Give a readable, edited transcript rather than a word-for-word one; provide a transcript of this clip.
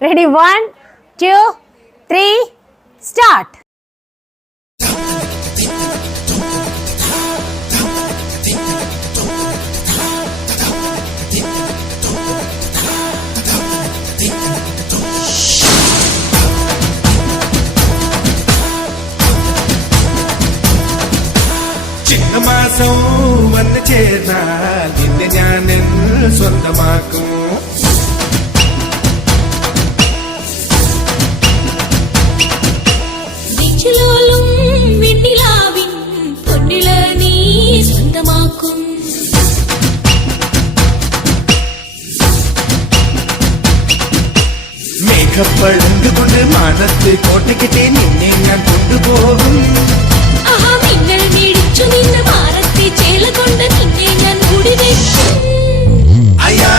Ready? 1, 2, 3, start. ചിങ്ങമാസം വന്നു ചേർന്നാൽ നിന്നെ ഞാൻ സ്വന്തമാക്കും. മേഘപ്പഴങ്ക് കൊണ്ട് മാനത്ത് കോട്ടയ്ക്കെട്ടി നിന്നെ ഞാൻ കൊണ്ടുപോകും. കൊണ്ട് നിന്നെ ഞാൻ കുടിവെക്കും. അയ്യാ